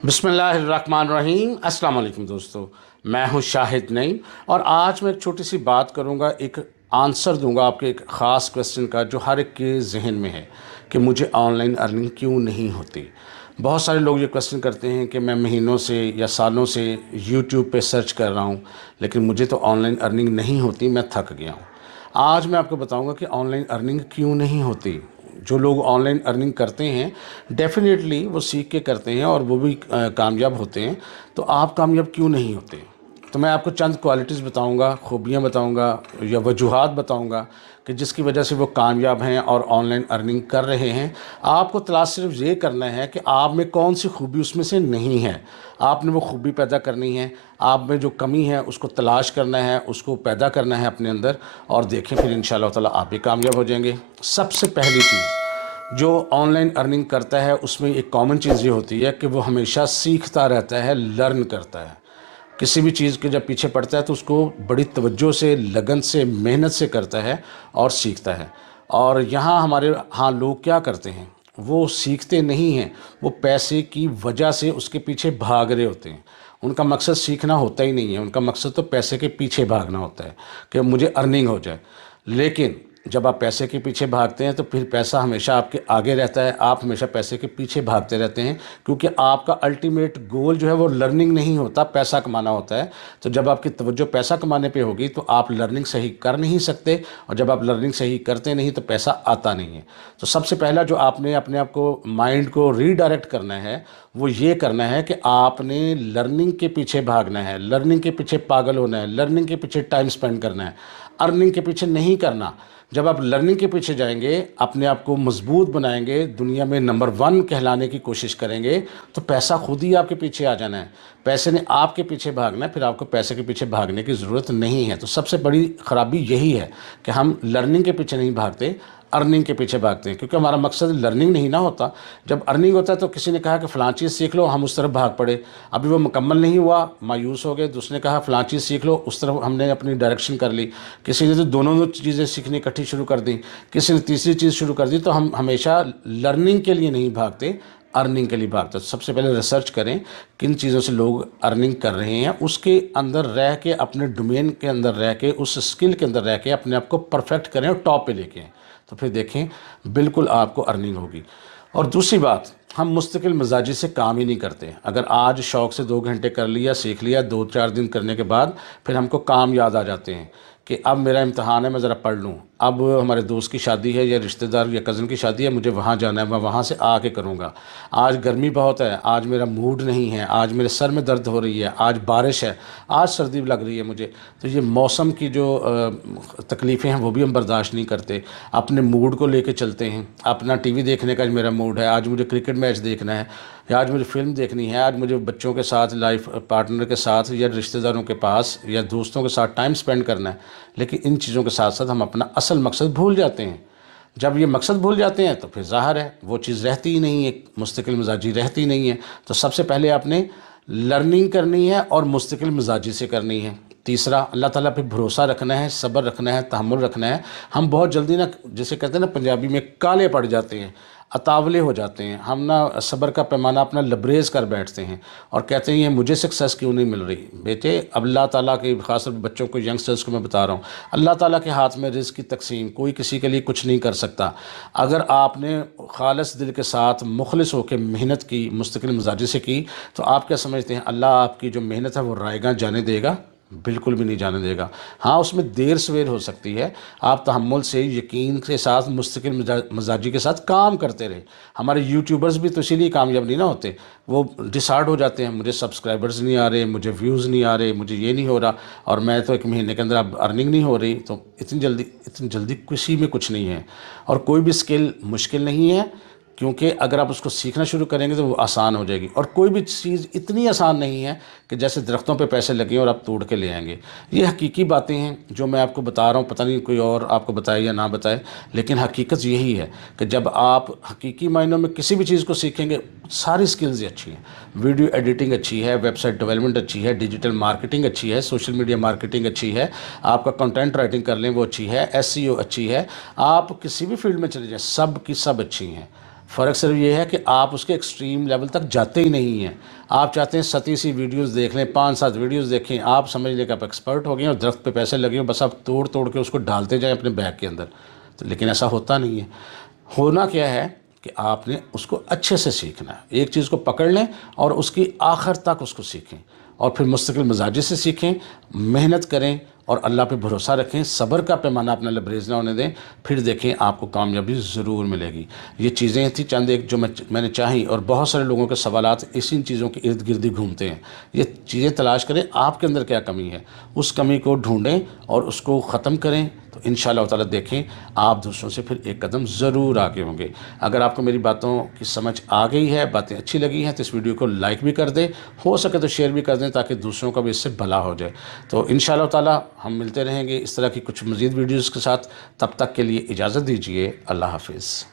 बिस्मिल्लाहिर्रहमानिर्रहीम। अस्सलाम वालेकुम दोस्तों, मैं हूं शाहिद नईम और आज मैं एक छोटी सी बात करूंगा, एक आंसर दूंगा आपके एक ख़ास क्वेश्चन का जो हर एक के जहन में है कि मुझे ऑनलाइन अर्निंग क्यों नहीं होती। बहुत सारे लोग ये क्वेश्चन करते हैं कि मैं महीनों से या सालों से यूट्यूब पे सर्च कर रहा हूँ लेकिन मुझे तो ऑनलाइन अर्निंग नहीं होती, मैं थक गया हूँ। आज मैं आपको बताऊंगा कि ऑनलाइन अर्निंग क्यों नहीं होती। जो लोग ऑनलाइन अर्निंग करते हैं डेफिनेटली वो सीख के करते हैं और वो भी कामयाब होते हैं, तो आप कामयाब क्यों नहीं होते। तो मैं आपको चंद क्वालिटीज़ बताऊंगा, खूबियां बताऊंगा या वजूहात बताऊंगा कि जिसकी वजह से वो कामयाब हैं और ऑनलाइन अर्निंग कर रहे हैं। आपको तलाश सिर्फ ये करना है कि आप में कौन सी खूबी उसमें से नहीं है, आपने वो खूबी पैदा करनी है। आप में जो कमी है उसको तलाश करना है, उसको पैदा करना है अपने अंदर, और देखें फिर इंशाल्लाह ताला आप भी कामयाब हो जाएंगे। सबसे पहली चीज़, जो ऑनलाइन अर्निंग करता है उसमें एक कॉमन चीज़ ये होती है कि वो हमेशा सीखता रहता है, लर्न करता है। किसी भी चीज़ के जब पीछे पड़ता है तो उसको बड़ी तवज्जो से, लगन से, मेहनत से करता है और सीखता है। और यहाँ हमारे लोग क्या करते हैं, वो सीखते नहीं हैं, वो पैसे की वजह से उसके पीछे भाग रहे होते हैं। उनका मकसद सीखना होता ही नहीं है, उनका मकसद तो पैसे के पीछे भागना होता है कि मुझे अर्निंग हो जाए। लेकिन जब आप पैसे के पीछे भागते हैं तो फिर पैसा हमेशा आपके आगे रहता है, आप हमेशा पैसे के पीछे भागते रहते हैं, क्योंकि आपका अल्टीमेट गोल जो है वो लर्निंग नहीं होता, पैसा कमाना होता है। तो जब आपकी तवज्जो पैसा कमाने पे होगी तो आप लर्निंग सही कर नहीं सकते, और जब आप लर्निंग सही करते नहीं तो पैसा आता नहीं है। तो सबसे पहला जो आपने अपने आप को, माइंड को रीडायरेक्ट करना है, वो ये करना है कि आपने लर्निंग के पीछे भागना है, लर्निंग के पीछे पागल होना है, लर्निंग के पीछे टाइम स्पेंड करना है, अर्निंग के पीछे नहीं करना। जब आप लर्निंग के पीछे जाएंगे, अपने आप को मजबूत बनाएंगे, दुनिया में नंबर 1 कहलाने की कोशिश करेंगे, तो पैसा खुद ही आपके पीछे आ जाना है। पैसे ने आपके पीछे भागना है, फिर आपको पैसे के पीछे भागने की ज़रूरत नहीं है। तो सबसे बड़ी ख़राबी यही है कि हम लर्निंग के पीछे नहीं भागते, अर्निंग के पीछे भागते हैं, क्योंकि हमारा मकसद लर्निंग नहीं ना होता। जब अर्निंग होता है तो किसी ने कहा कि फ़लाँ चीज़ सीख लो, हम उस तरफ भाग पड़े, अभी वो मुकम्मल नहीं हुआ, मायूस हो गए। दूसरे ने कहा फ़लाँ चीज़ सीख लो, उस तरफ हमने अपनी डायरेक्शन कर ली। किसी ने तो दोनों चीज़ें सीखनी इकट्ठी शुरू कर दी, किसी ने तीसरी चीज़ शुरू कर दी। तो हम हमेशा लर्निंग के लिए नहीं भागते, अर्निंग के लिए भागते। तो सबसे पहले रिसर्च करें किन चीज़ों से लोग अर्निंग कर रहे हैं, उसके अंदर रह के, अपने डोमेन के अंदर रह के, उस स्किल के अंदर रह के अपने आप को परफेक्ट करें और टॉप पे लेके आएं। तो फिर देखें बिल्कुल आपको अर्निंग होगी। और दूसरी बात, हम मुस्तकिल मिजाजी से काम ही नहीं करते। अगर आज शौक़ से 2 घंटे कर लिया, सीख लिया, 2-4 दिन करने के बाद फिर हमको काम याद आ जाते हैं कि अब मेरा इम्तहान है, मैं ज़रा पढ़ लूँ, अब हमारे दोस्त की शादी है या रिश्तेदार या कज़न की शादी है, मुझे वहाँ जाना है, मैं वहाँ से आके करूँगा। आज गर्मी बहुत है, आज मेरा मूड नहीं है, आज मेरे सर में दर्द हो रही है, आज बारिश है, आज सर्दी लग रही है मुझे। तो ये मौसम की जो तकलीफ़ें हैं वो भी हम बर्दाश्त नहीं करते, अपने मूड को लेके चलते हैं। अपना टीवी देखने का मेरा मूड है, आज मुझे क्रिकेट मैच देखना है, या आज मुझे फ़िल्म देखनी है, आज मुझे बच्चों के साथ, लाइफ पार्टनर के साथ या रिश्तेदारों के पास या दोस्तों के साथ टाइम स्पेंड करना है। लेकिन इन चीज़ों के साथ साथ हम अपना असल मकसद भूल जाते हैं। जब ये मकसद भूल जाते हैं तो फिर ज़ाहिर है वो चीज़ रहती ही नहीं है, मुस्तकिल मिजाजी रहती नहीं है। तो सबसे पहले आपने लर्निंग करनी है और मुस्तकिल मिजाजी से करनी है। तीसरा, अल्लाह ताला पे भरोसा रखना है, सब्र रखना है, तहम्मुल रखना है। हम बहुत जल्दी ना, जैसे कहते हैं ना पंजाबी में, काले पड़ जाते हैं, अतावले हो जाते हैं। हम ना सब्र का पैमाना अपना लबरेज कर बैठते हैं और कहते हैं ये मुझे सक्सेस क्यों नहीं मिल रही। बेटे, अल्लाह ताला के, ख़ासतौर पर बच्चों को, यंगस्टर्स को मैं बता रहा हूँ, अल्लाह ताला के हाथ में रिज़्क़ की तकसीम, कोई किसी के लिए कुछ नहीं कर सकता। अगर आपने खालिस दिल के साथ मुखलिस होकर मेहनत की, मुस्तकिल मिजाजी से की, तो आप क्या समझते हैं अल्लाह आपकी जो मेहनत है वो रायगा जाने देगा? बिल्कुल भी नहीं जाने देगा। हाँ, उसमें देर सवेर हो सकती है, आप तहम्मुल से, यकीन के साथ, मुस्तकिल मिजाजी के साथ काम करते रहे। हमारे यूट्यूबर्स भी तो इसीलिए कामयाब नहीं ना होते, वो डिसाइड हो जाते हैं मुझे सब्सक्राइबर्स नहीं आ रहे, मुझे व्यूज़ नहीं आ रहे, मुझे ये नहीं हो रहा, और मैं तो 1 महीने के अंदर अब अर्निंग नहीं हो रही। तो इतनी जल्दी किसी में कुछ नहीं है, और कोई भी स्किल मुश्किल नहीं है, क्योंकि अगर आप उसको सीखना शुरू करेंगे तो वो आसान हो जाएगी। और कोई भी चीज़ इतनी आसान नहीं है कि जैसे दरख्तों पे पैसे लगे और आप तोड़ के ले आएंगे। ये हकीकी बातें हैं जो मैं आपको बता रहा हूँ, पता नहीं कोई और आपको बताए या ना बताए, लेकिन हकीकत यही है कि जब आप हकीकी मायनों में किसी भी चीज़ को सीखेंगे, सारी स्किल्स अच्छी हैं, वीडियो एडिटिंग अच्छी है, वेबसाइट डेवलपमेंट अच्छी है, डिजिटल मार्केटिंग अच्छी है, सोशल मीडिया मार्केटिंग अच्छी है, आपका कंटेंट राइटिंग कर लें वो अच्छी है, एसईओ अच्छी है, आप किसी भी फील्ड में चले जाएँ, सब की सब अच्छी हैं। فرق صرف یہ ہے کہ آپ اس کے ایکسٹریم لیول تک جاتے ہی نہیں ہیں. آپ چاہتے ہیں 37 ویڈیوز دیکھ لیں، 5-7 ویڈیوز دیکھیں، آپ سمجھ لیں کہ آپ ایکسپرٹ ہو گئے ہیں اور درخت پہ پیسے لگے ہیں، بس آپ توڑ توڑ کے اس کو ڈالتے جائیں اپنے بیگ کے اندر. تو لیکن ایسا ہوتا نہیں ہے. ہونا کیا ہے کہ آپ نے اس کو اچھے سے سیکھنا ہے. ایک چیز کو پکڑ لیں اور اس کی آخر تک اس کو سیکھیں، اور پھر مستقل مزاجی سے سیکھیں، محنت کریں اور اللہ پہ بھروسہ رکھیں، صبر کا پیمانہ اپنا لبریز نہ ہونے دیں. پھر دیکھیں آپ کو کامیابی ضرور ملے گی. یہ چیزیں تھیں چند ایک جو میں نے چاہیں، اور بہت سارے لوگوں کے سوالات اسی چیزوں کے ارد گرد ہی گھومتے ہیں. یہ چیزیں تلاش کریں آپ کے اندر کیا کمی ہے، اس کمی کو ڈھونڈیں اور اس کو ختم کریں. تو انشاءاللہ تعالیٰ دیکھیں آپ دوسروں سے پھر ایک قدم ضرور آگے ہوں گے. اگر آپ کو میری باتوں کی سمجھ آ گئی ہے، باتیں اچھی لگی ہیں، تو اس ویڈیو کو لائک بھی کر دیں، ہو سکے تو شیئر بھی کر دیں تاکہ دوسروں کا بھی اس سے بھلا ہو جائے. تو انشاءاللہ تعالیٰ ہم ملتے رہیں گے اس طرح کی کچھ مزید ویڈیوز کے ساتھ. تب تک کے لیے اجازت دیجیے. اللہ حافظ.